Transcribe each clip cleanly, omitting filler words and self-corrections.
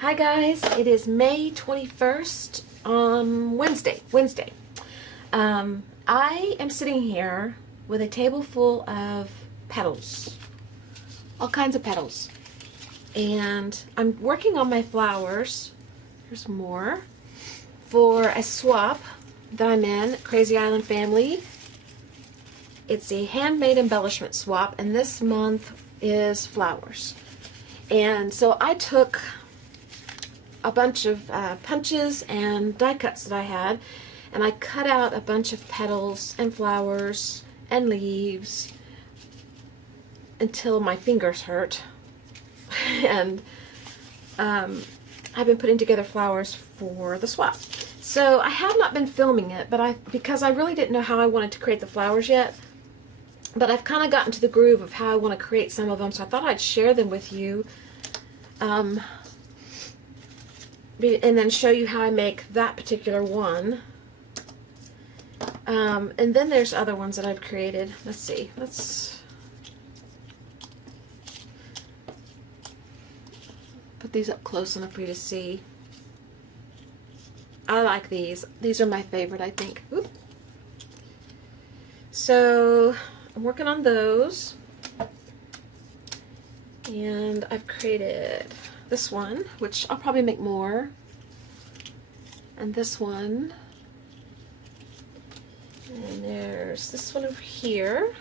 Hi guys, it is May 21st, Wednesday. I am sitting here with a table full of petals, all kinds of petals, and I'm working on my flowers. Here's more for a swap that I'm in, Krazy Island Family. It's a handmade embellishment swap, and this month is flowers. And so I took a bunch of punches and die cuts that I had, and I cut out a bunch of petals and flowers and leaves until my fingers hurt. And I've been putting together flowers for the swap. So I have not been filming it, but because I really didn't know how I wanted to create the flowers yet, but I've kind of gotten to the groove of how I want to create some of them, so I thought I'd share them with you. And then show you how I make that particular one. And then there's other ones that I've created. Let's see. Let's put these up close enough for you to see. I like these. These are my favorite, I think. Oop. So I'm working on those. And I've created this one, which I'll probably make more, and this one, and there's this one over here,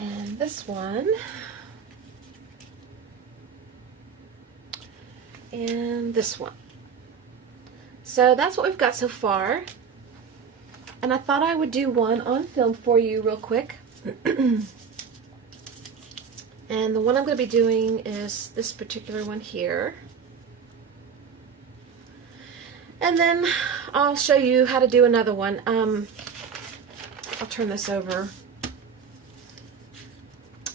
and this one, and this one. So that's what we've got so far, and I thought I would do one on film for you real quick. And the one I'm going to be doing is this particular one here. And then I'll show you how to do another one. I'll turn this over.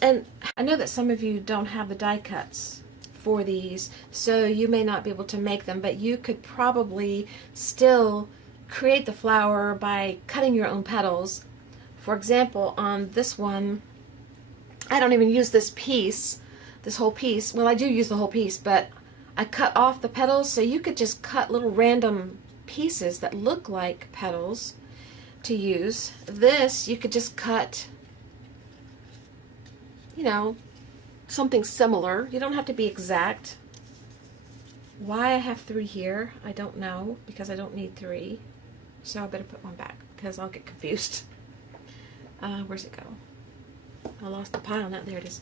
And I know that some of you don't have the die cuts for these, so you may not be able to make them, but you could probably still create the flower by cutting your own petals. For example, on this one, I don't even use this whole piece. Well, I do use the whole piece, but I cut off the petals, so you could just cut little random pieces that look like petals to use. This, you could just cut, you know, something similar. You don't have to be exact. Why I have 3 here, I don't know, because I don't need 3. So I better put one back, because I'll get confused. Where's it go? I lost the pile now. There it is.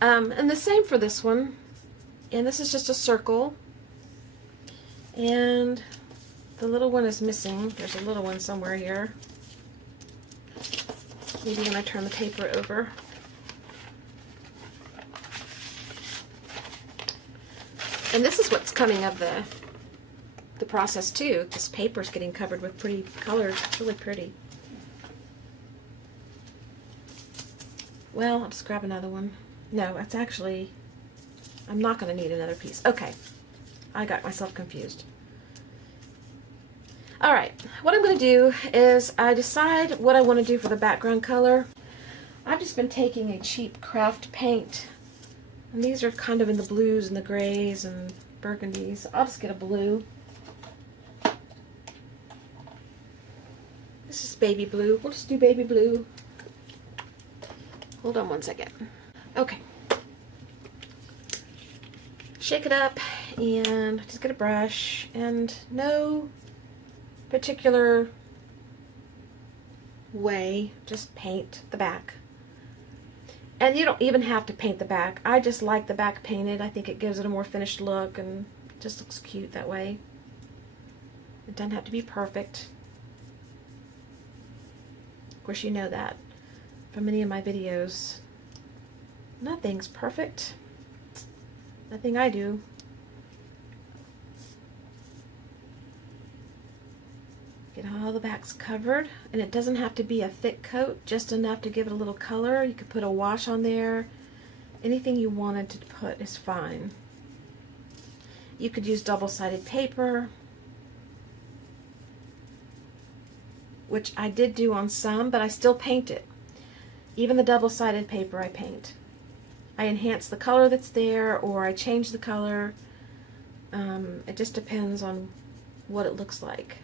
And the same for this one. And this is just a circle. And the little one is missing. There's a little one somewhere here. Maybe when I turn the paper over. And this is what's coming of the process too. This paper's getting covered with pretty colors. It's really pretty. Well, I'll just grab another one. No, it's actually, I'm not going to need another piece. Okay, I got myself confused. Alright, what I'm going to do is I decide what I want to do for the background color. I've just been taking a cheap craft paint, and these are kind of in the blues and the grays and burgundies. I'll just get a blue. This is baby blue. We'll just do baby blue. Hold on one second. Okay. Shake it up and just get a brush, and no particular way, just paint the back. And you don't even have to paint the back. I just like the back painted. I think it gives it a more finished look and just looks cute that way. It doesn't have to be perfect. Of course, you know that from many of my videos. Nothing's perfect. Nothing I do. Get all the backs covered, and it doesn't have to be a thick coat, just enough to give it a little color. You could put a wash on there. Anything you wanted to put is fine. You could use double-sided paper, which I did do on some, but I still paint it. Even the double-sided paper I paint. I enhance the color that's there, or I change the color. It just depends on what it looks like.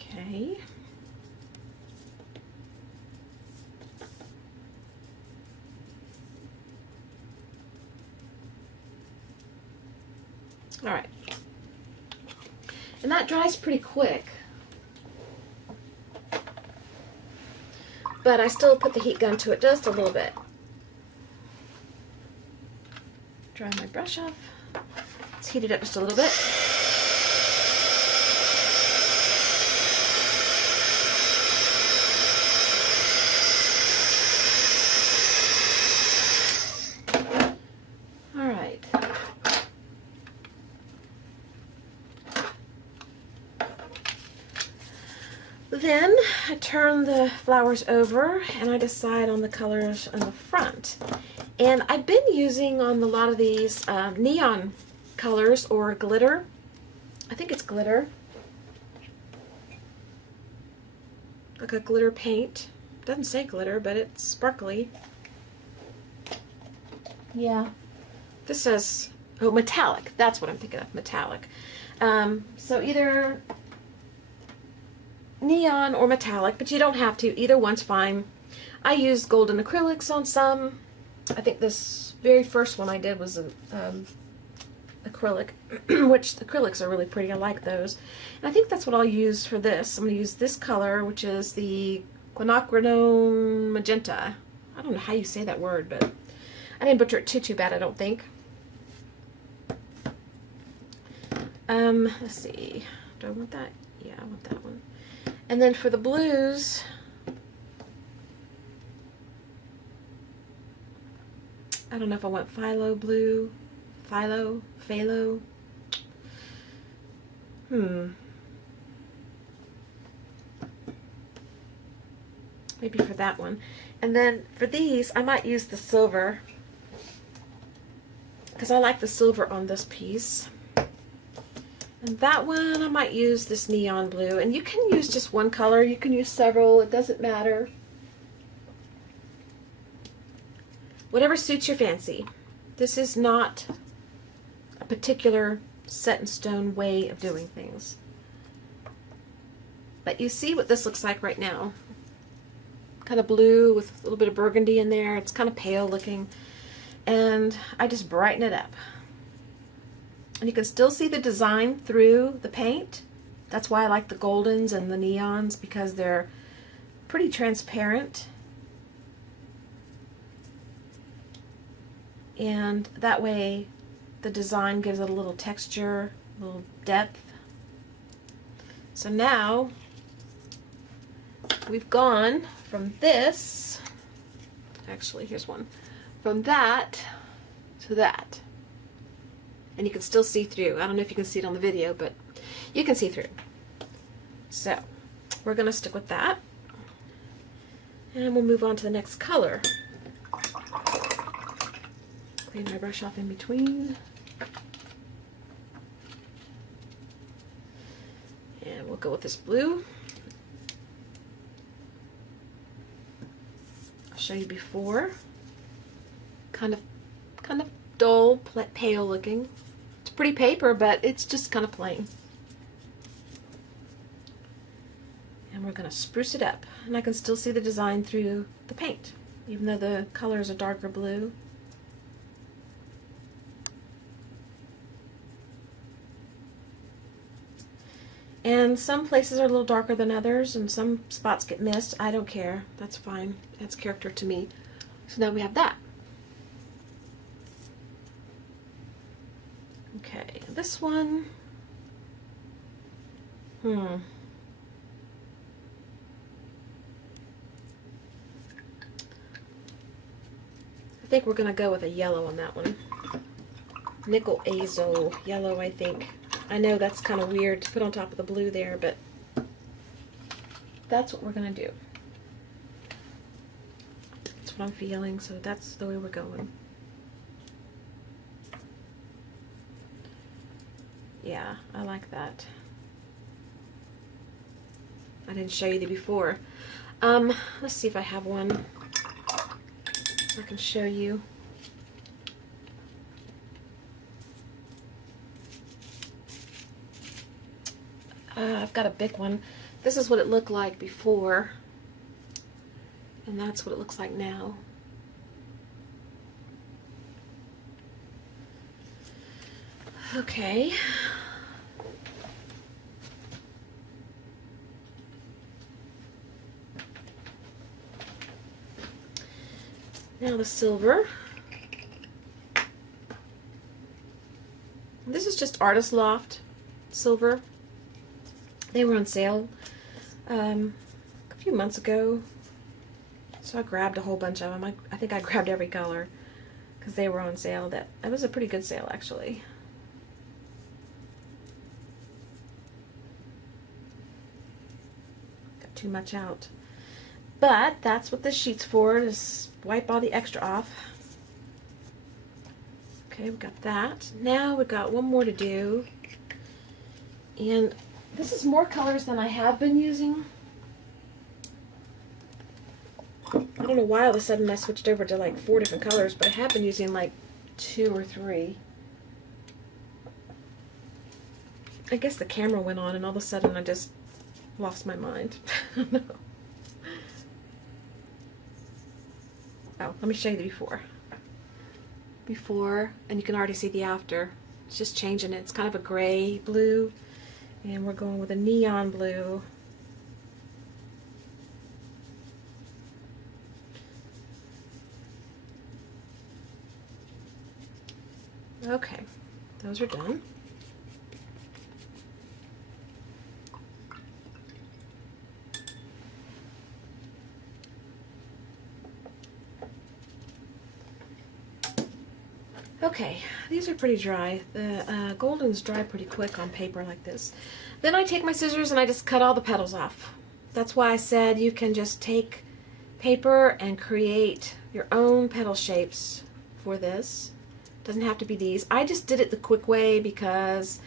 Okay. All right. And that dries pretty quick. But I still put the heat gun to it just a little bit. Dry my brush off. Let's heat it up just a little bit. All right. Then I turn the flowers over and I decide on the colors on the front. And I've been using on a lot of these neon colors or glitter. I think it's glitter. Like a glitter paint. Doesn't say glitter, but it's sparkly. Yeah. This says, oh, metallic. That's what I'm thinking of, metallic. So either neon or metallic, but you don't have to. Either one's fine. I used golden acrylics on some. I think this very first one I did was acrylic, which acrylics are really pretty. I like those. And I think that's what I'll use for this. I'm going to use this color, which is the quinacridone magenta. I don't know how you say that word, but I didn't butcher it too bad, I don't think. Let's see. Do I want that? Yeah, I want that one. And then for the blues, I don't know if I want phthalo blue, phthalo. Maybe for that one. And then for these, I might use the silver, because I like the silver on this piece. And that one, I might use this neon blue. And you can use just one color. You can use several. It doesn't matter. Whatever suits your fancy. This is not a particular set in stone way of doing things. But you see what this looks like right now. Kind of blue with a little bit of burgundy in there. It's kind of pale looking. And I just brighten it up. And you can still see the design through the paint. That's why I like the goldens and the neons, because they're pretty transparent. And that way the design gives it a little texture, a little depth. So now we've gone from this, actually here's one, from that to that. And you can still see through. I don't know if you can see it on the video, but you can see through. So we're going to stick with that. And we'll move on to the next color. Clean my brush off in between. And we'll go with this blue. I'll show you before. Kind of dull, pale looking. It's pretty paper, but it's just kind of plain. And we're going to spruce it up. And I can still see the design through the paint, even though the colors are darker blue. And some places are a little darker than others, and some spots get missed. I don't care. That's fine. That's character to me. So now we have that. Okay, this one. I think we're going to go with a yellow on that one. Nickel azo yellow, I think. I know that's kind of weird to put on top of the blue there, but that's what we're going to do. That's what I'm feeling, so that's the way we're going. Yeah, I like that. I didn't show you the before. Let's see if I have one I can show you. I've got a big one. This is what it looked like before, and that's what it looks like now. Okay. Now the silver. This is just Artist Loft silver. They were on sale a few months ago, so I grabbed a whole bunch of them. I think I grabbed every color because they were on sale. That was a pretty good sale, actually. Got too much out. But that's what this sheet's for, is wipe all the extra off. Okay, we got that. Now we got one more to do. And this is more colors than I have been using. I don't know why all of a sudden I switched over to like 4 different colors, but I have been using like 2 or 3. I guess the camera went on and all of a sudden I just lost my mind. Oh, let me show you the before. Before, and you can already see the after. It's just changing it. It's kind of a gray blue, and we're going with a neon blue. Okay, those are done. Okay, these are pretty dry. The golden's dry pretty quick on paper like this. Then I take my scissors and I just cut all the petals off. That's why I said you can just take paper and create your own petal shapes for this. Doesn't have to be these. I just did it the quick way because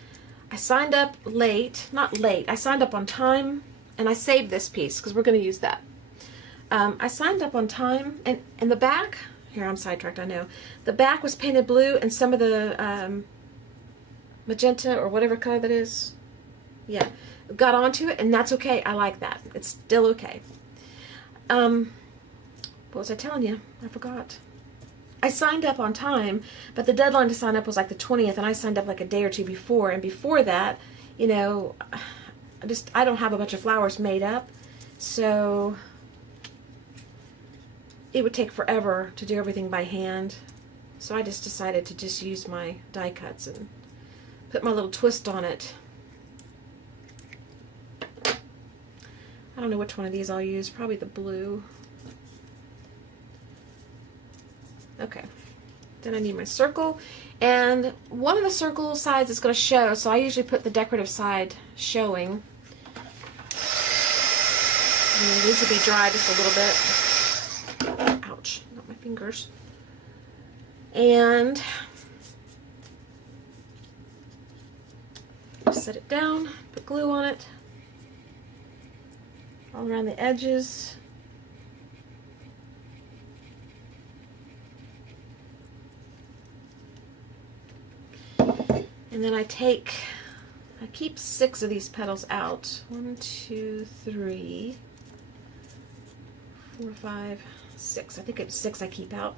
I signed up late. Not late. I signed up on time and I saved this piece because we're going to use that. I signed up on time, and in the back, here I'm sidetracked, I know. The back was painted blue and some of the magenta or whatever color that is, yeah, got onto it, and that's okay. I like that. It's still okay. What was I telling you? I forgot. I signed up on time, but the deadline to sign up was like the 20th, and I signed up like a day or two before, and before that, you know, I don't have a bunch of flowers made up, so it would take forever to do everything by hand. So I just decided to just use my die cuts and put my little twist on it. I don't know which one of these I'll use, probably the blue. Okay, then I need my circle, and one of the circle sides is going to show, so I usually put the decorative side showing. And these will be dry just a little bit. Ouch, not my fingers. And set it down, put glue on it, all around the edges. And then I keep 6 of these petals out. 1, 2, 3, 4, 5, 6. I think it's 6 I keep out.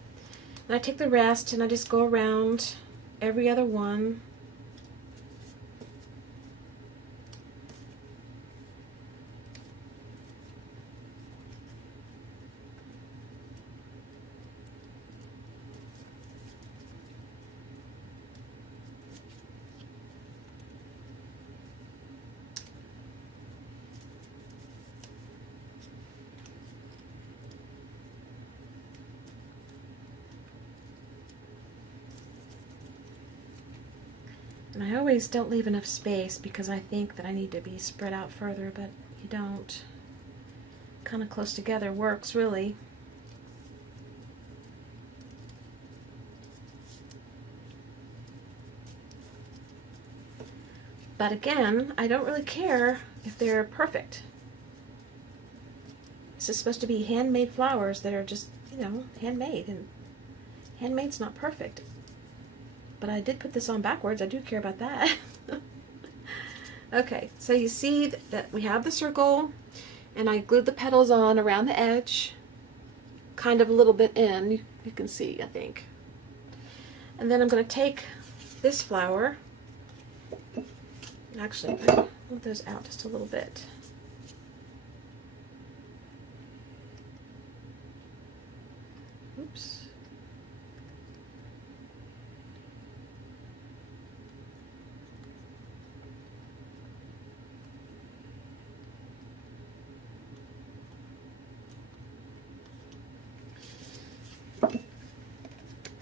And I take the rest and I just go around every other one. And I always don't leave enough space because I think that I need to be spread out further, but you don't. Kind of close together works, really. But again, I don't really care if they're perfect. This is supposed to be handmade flowers that are just, you know, handmade, and handmade's not perfect. But I did put this on backwards. I do care about that. Okay, so you see that we have the circle, and I glued the petals on around the edge, kind of a little bit in. You can see, I think. And then I'm going to take this flower. Actually, I want those out just a little bit. Oops.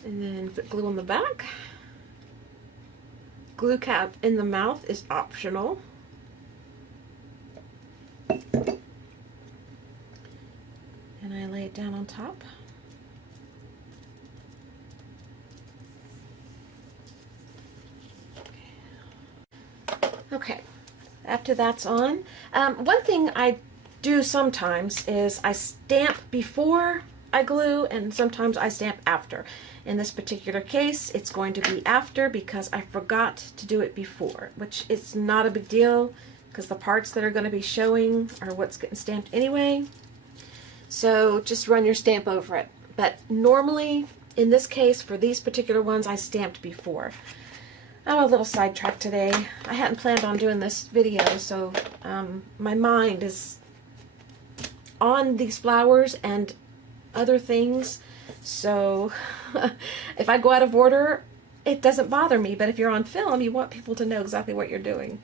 And then put glue on the back. Glue cap in the mouth is optional. And I lay it down on top. Okay, after that's on, one thing I do sometimes is I stamp before I glue, and sometimes I stamp after. In this particular case, it's going to be after because I forgot to do it before, which is not a big deal because the parts that are going to be showing are what's getting stamped anyway. So just run your stamp over it. But normally, in this case, for these particular ones, I stamped before. I'm a little sidetracked today. I hadn't planned on doing this video, so my mind is on these flowers and other things. So if I go out of order, it doesn't bother me. But if you're on film, you want people to know exactly what you're doing.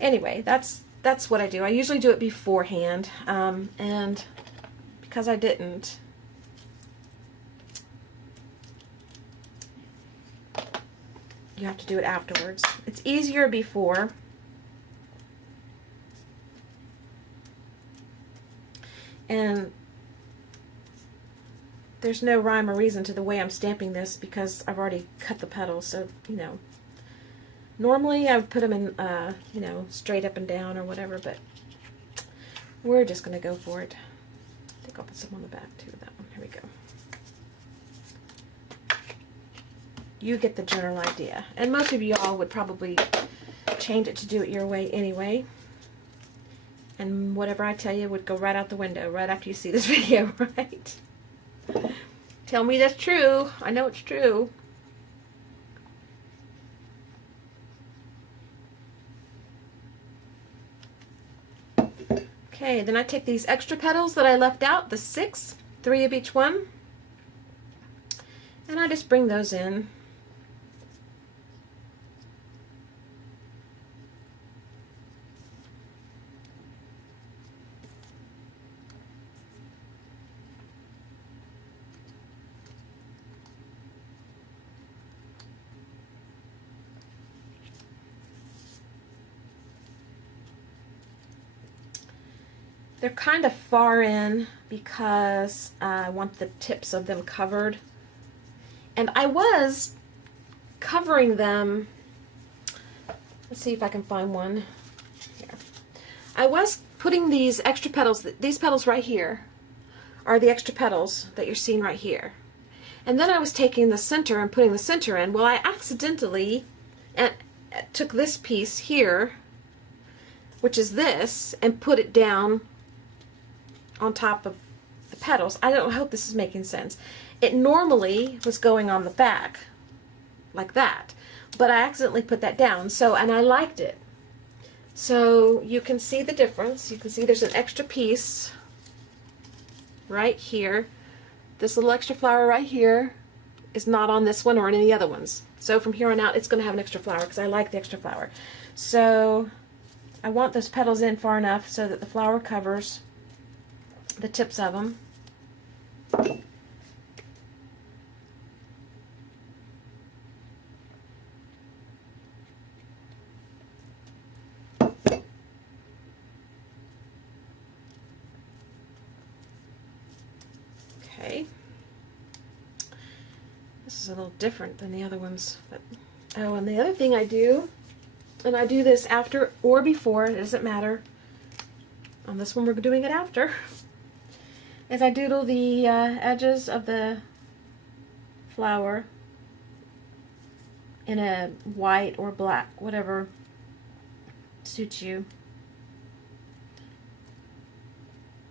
Anyway, that's what I do. I usually do it beforehand, and because I didn't, you have to do it afterwards. It's easier before. And there's no rhyme or reason to the way I'm stamping this because I've already cut the petals. So, you know, normally I would put them in, you know, straight up and down or whatever, but we're just going to go for it. I think I'll put some on the back too, that one. Here we go. You get the general idea. And most of y'all would probably change it to do it your way anyway. And whatever I tell you would go right out the window right after you see this video, right? Tell me that's true. I know it's true. Okay, then I take these extra petals that I left out, the 6, 3 of each one, and I just bring those in. They're kind of far in because I want the tips of them covered. And I was covering them. Let's see if I can find one. Here. I was putting these extra petals, these petals right here are the extra petals that you're seeing right here. And then I was taking the center and putting the center in. Well, I accidentally took this piece here, which is this, and put it down on top of the petals. I hope this is making sense. It normally was going on the back like that, but I accidentally put that down. So, and I liked it. So you can see the difference. You can see there's an extra piece right here. This little extra flower right here is not on this one or any other ones. So from here on out, it's going to have an extra flower because I like the extra flower. So I want those petals in far enough so that the flower covers the tips of them. Okay. This is a little different than the other ones. But, oh, and the other thing I do and I do this after or before, it doesn't matter. On this one we're doing it after. As I doodle the edges of the flower in a white or black, whatever suits you,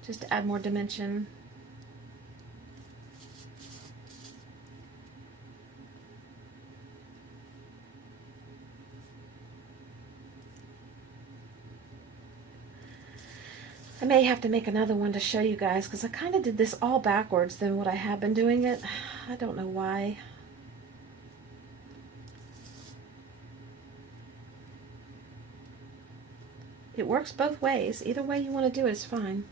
just to add more dimension. I may have to make another one to show you guys, because I kind of did this all backwards than what I have been doing it. I don't know why. It works both ways. Either way you want to do it is fine.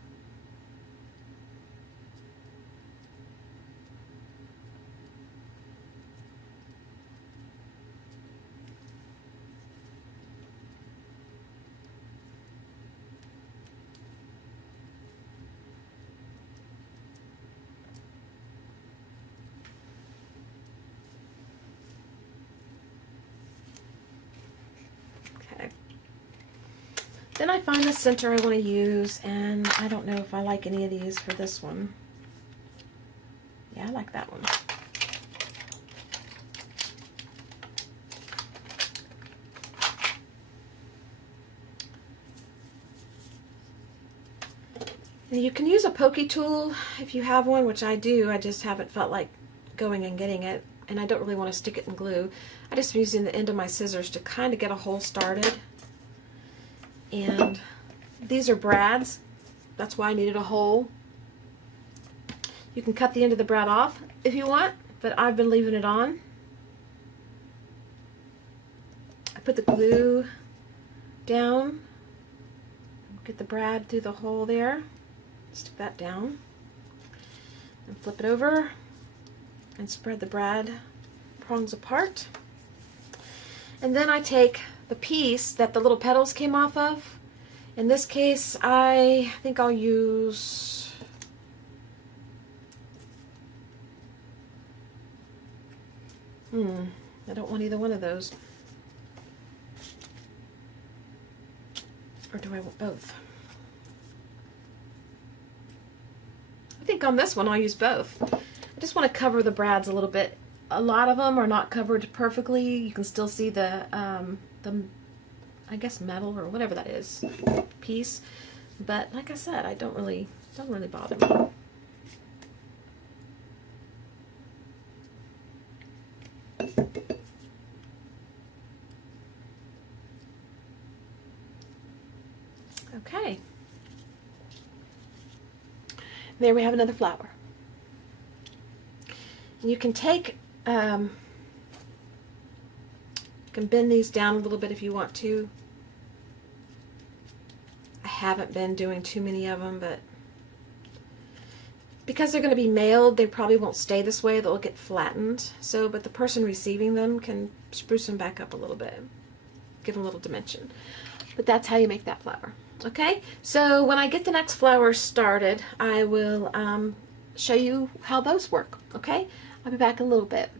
Then I find the center I want to use, and I don't know if I like any of these for this one. Yeah, I like that one. And you can use a pokey tool if you have one, which I do. I just haven't felt like going and getting it, and I don't really want to stick it in glue. I just am using the end of my scissors to kind of get a hole started. And these are brads. That's why I needed a hole. You can cut the end of the brad off if you want, but I've been leaving it on. I put the glue down, get the brad through the hole there, stick that down, and flip it over and spread the brad prongs apart. And then I take the piece that the little petals came off of. In this case, I think I'll use I don't want either one of those. Or do I want both? I think on this one I'll use both. I just want to cover the brads a little bit. A lot of them are not covered perfectly. You can still see the I guess metal or whatever that is piece, but like I said, I don't really bother me. Okay, there we have another flower. You can take you can bend these down a little bit if you want to. I haven't been doing too many of them, but because they're going to be mailed, they probably won't stay this way. They'll get flattened. So, but the person receiving them can spruce them back up a little bit, give them a little dimension. But that's how you make that flower. Okay, so when I get the next flower started, I will show you how those work. Okay, I'll be back in a little bit.